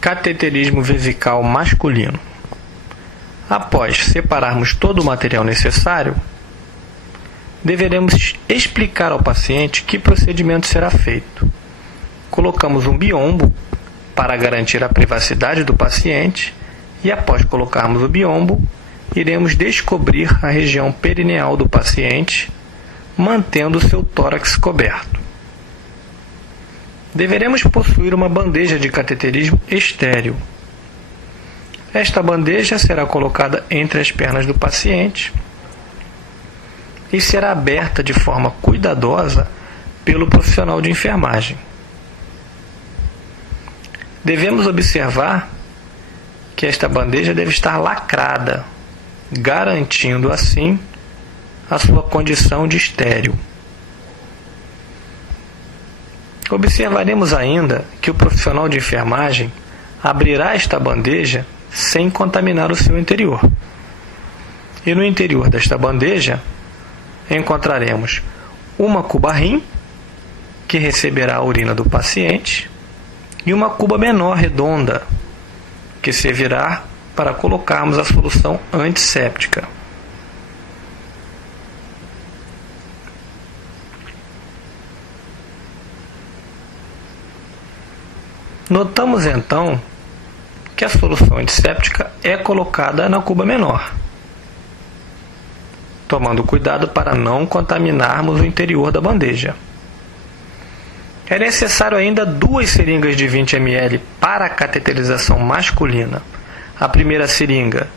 Cateterismo vesical masculino. Após separarmos todo o material necessário, deveremos explicar ao paciente que procedimento será feito. Colocamos um biombo para garantir a privacidade do paciente e, após colocarmos o biombo, iremos descobrir a região perineal do paciente, mantendo o seu tórax coberto. Deveremos possuir uma bandeja de cateterismo estéril. Esta bandeja será colocada entre as pernas do paciente e será aberta de forma cuidadosa pelo profissional de enfermagem. Devemos observar que esta bandeja deve estar lacrada, garantindo assim a sua condição de estéril. Observaremos ainda que o profissional de enfermagem abrirá esta bandeja sem contaminar o seu interior. E no interior desta bandeja encontraremos uma cuba rim, que receberá a urina do paciente, e uma cuba menor redonda, que servirá para colocarmos a solução antisséptica. Notamos então que a solução antisséptica é colocada na cuba menor, tomando cuidado para não contaminarmos o interior da bandeja. É necessário ainda 2 seringas de 20 ml para a cateterização masculina. A primeira seringa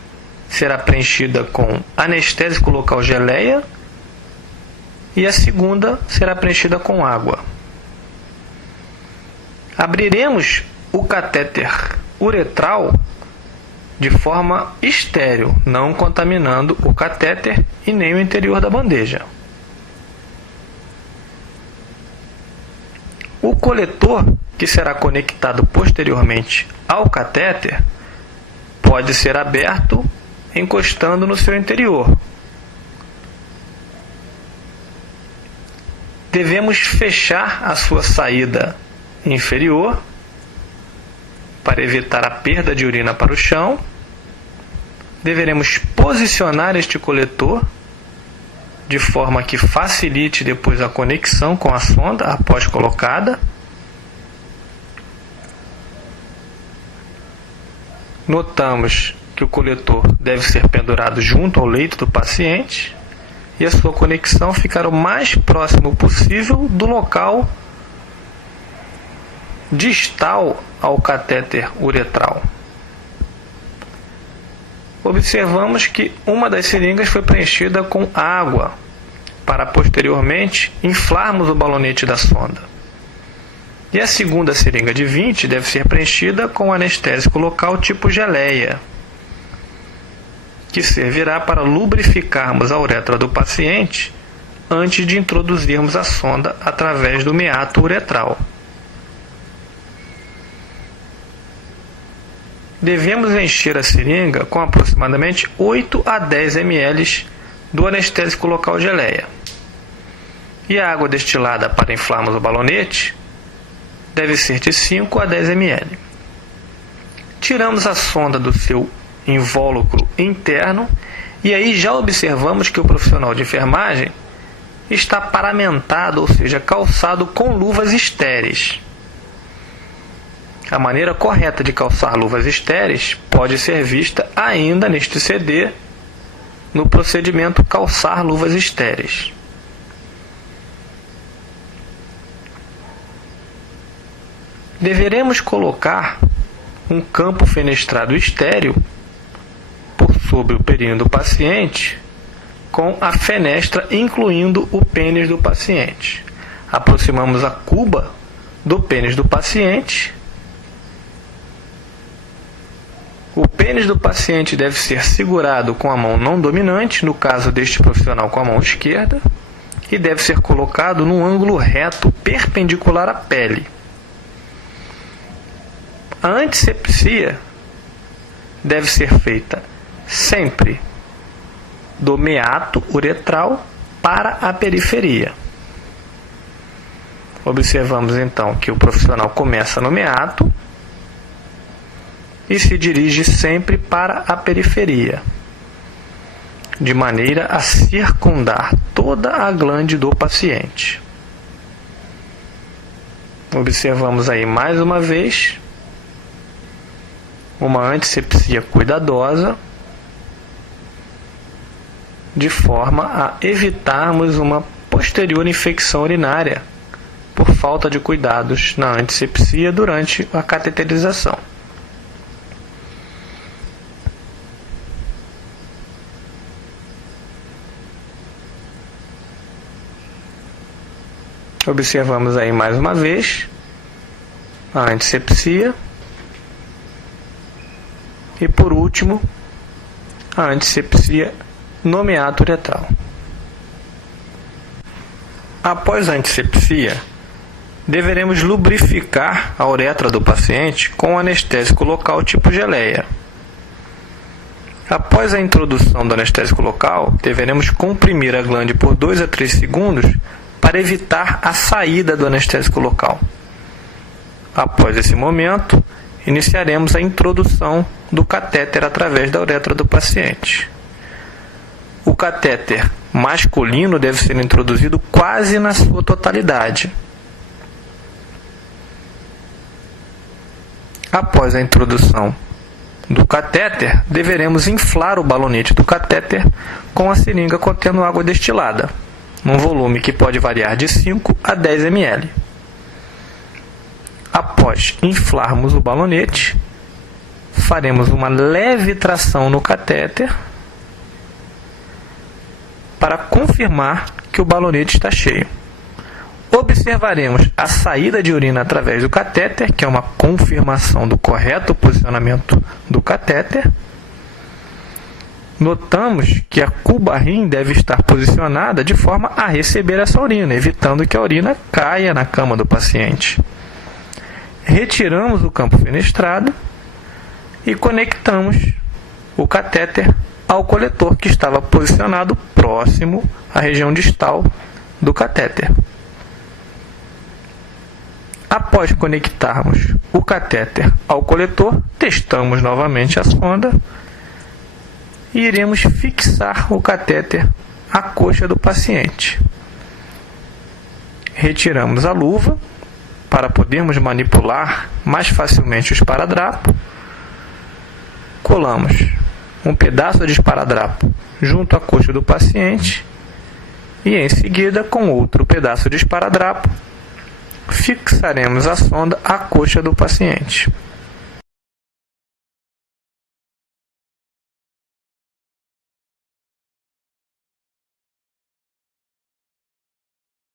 será preenchida com anestésico local geleia e a segunda será preenchida com água. Abriremos o catéter uretral de forma estéril, não contaminando o catéter e nem o interior da bandeja. O coletor, que será conectado posteriormente ao catéter, pode ser aberto encostando no seu interior. Devemos fechar a sua saída inferior para evitar a perda de urina para o chão. Deveremos posicionar este coletor de forma que facilite depois a conexão com a sonda após colocada. Notamos que o coletor deve ser pendurado junto ao leito do paciente e a sua conexão ficar o mais próximo possível do local distal ao catéter uretral. Observamos que uma das seringas foi preenchida com água, para posteriormente inflarmos o balonete da sonda. E a segunda seringa de 20 deve ser preenchida com anestésico local tipo geleia, que servirá para lubrificarmos a uretra do paciente antes de introduzirmos a sonda através do meato uretral. Devemos encher a seringa com aproximadamente 8 a 10 ml do anestésico local geleia. E a água destilada para inflarmos o balonete deve ser de 5 a 10 ml. Tiramos a sonda do seu invólucro interno e aí já observamos que o profissional de enfermagem está paramentado, ou seja, calçado com luvas estéreis. A maneira correta de calçar luvas estéreis pode ser vista ainda neste CD, no procedimento calçar luvas estéreis. Deveremos colocar um campo fenestrado estéril por sobre o períneo do paciente, com a fenestra incluindo o pênis do paciente. Aproximamos a cuba do pênis do paciente. O pênis do paciente deve ser segurado com a mão não dominante, no caso deste profissional com a mão esquerda, e deve ser colocado num ângulo reto perpendicular à pele. A antisepsia deve ser feita sempre do meato uretral para a periferia. Observamos então que o profissional começa no meato e se dirige sempre para a periferia, de maneira a circundar toda a glande do paciente. Observamos aí mais uma vez uma antisepsia cuidadosa, de forma a evitarmos uma posterior infecção urinária por falta de cuidados na antisepsia durante a cateterização. Observamos aí mais uma vez a antisepsia e, por último, a antisepsia no meato uretral. Após a antisepsia, deveremos lubrificar a uretra do paciente com anestésico local tipo geleia. Após a introdução do anestésico local, deveremos comprimir a glande por 2 a 3 segundos para evitar a saída do anestésico local. Após esse momento, iniciaremos a introdução do catéter através da uretra do paciente. O catéter masculino deve ser introduzido quase na sua totalidade. Após a introdução do catéter, deveremos inflar o balonete do catéter com a seringa contendo água destilada, num volume que pode variar de 5 a 10 ml. Após inflarmos o balonete, faremos uma leve tração no catéter para confirmar que o balonete está cheio. Observaremos a saída de urina através do catéter, que é uma confirmação do correto posicionamento do catéter. Notamos que a cubarrim deve estar posicionada de forma a receber essa urina, evitando que a urina caia na cama do paciente. Retiramos o campo fenestrado e conectamos o catéter ao coletor, que estava posicionado próximo à região distal do catéter. Após conectarmos o catéter ao coletor, testamos novamente a sonda e iremos fixar o catéter à coxa do paciente. Retiramos a luva para podermos manipular mais facilmente o esparadrapo. Colamos um pedaço de esparadrapo junto à coxa do paciente e, em seguida, com outro pedaço de esparadrapo, fixaremos a sonda à coxa do paciente.